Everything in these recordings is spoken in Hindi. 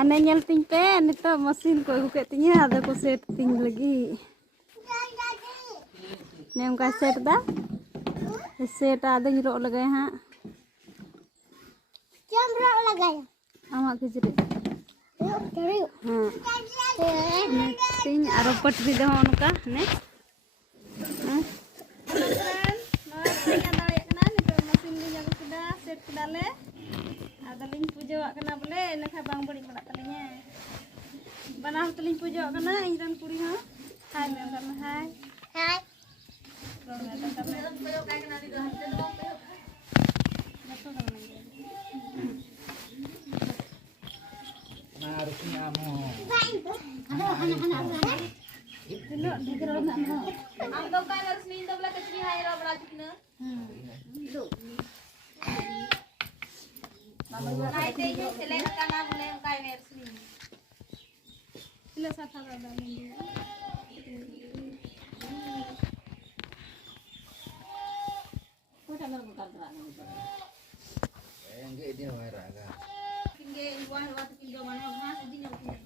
Ane nyel ting pe nito mesin ko agu ket tinya ada ko set ting lagi. Nem ka set da? Set ada nyerok lagai ha. Jam rok lagai. Amak kejrit. Yuk, cari yuk. Ting aropat भी दे उनका ने puja kena boleh nak bang beri pada talinya. Banah teling puja kena iran kuri ha. Hai mem karena hai. Hai. Harusnya amo. Itu di gerona no. Ang daw ka harus minta bela kecil hai ra berajik na. Nai te yo selen kana boleh kai harus ni. Sila sata ada ni. Ko sama bukan terang. Enggak dia waraga. Tingge iwan wat tingge mana ha sidi nya punya.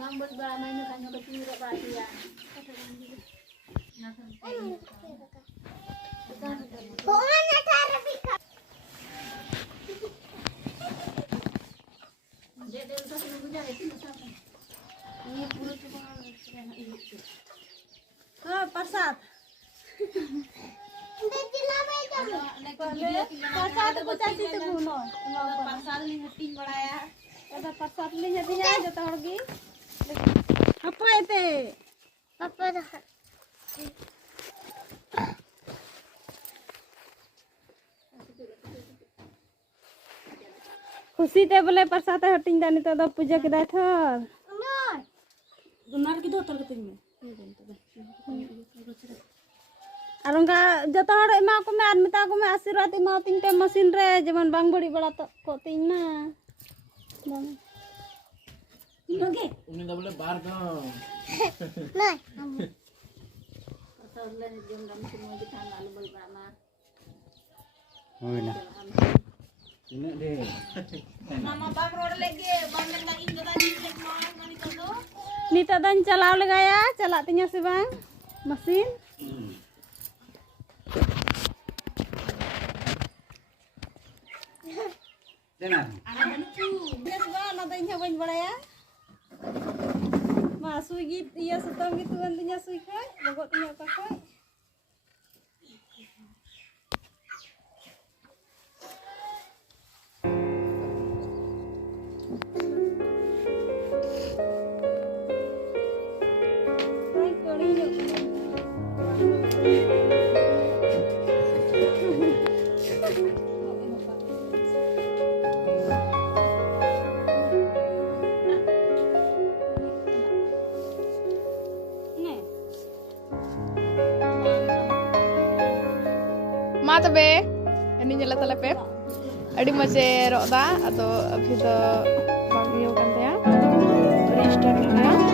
Bang buat bala main kan ke sini rok ya. Pokoknya cara pika. Dek usah nunggu jangan itu siapa. Ini purut coba ini. Ke pasar. Pasar tu cacing tu buno. Pasal ni ngeting balaya. Ada pasar ni jadinya jatuh lagi. Apa itu? Apa dah? खुशी ते बोले प्रसाद हटिंग दानी तो पूजा के दा थर Enggak. गुनार के दो तर के तिन में और उनका जतो हड़ एमा को में आदमिता को में आशीर्वाद एमा तिन पे मशीन रे जमन बांग बड़ी बड़ा तो को तिन ना बांग इनगे Ini dah boleh bar dong. Nah. तो ले जम दम से मोजी थान आलू बल बाना Oh nah. Ini deh. Nama bang road lagi bang lagi ingat tadi cek mau mani kodo. Nita दन चलाव लगाया चला तिnya से बांग machine Dengar. Yes ba na dañ bañ baraya ma suy gi iya setong gitu antinya suy khoy bagot tinya ka khoy मा तबे any nyala tala pep adi moje rok da ado abhi do bang yo kan ya restart ya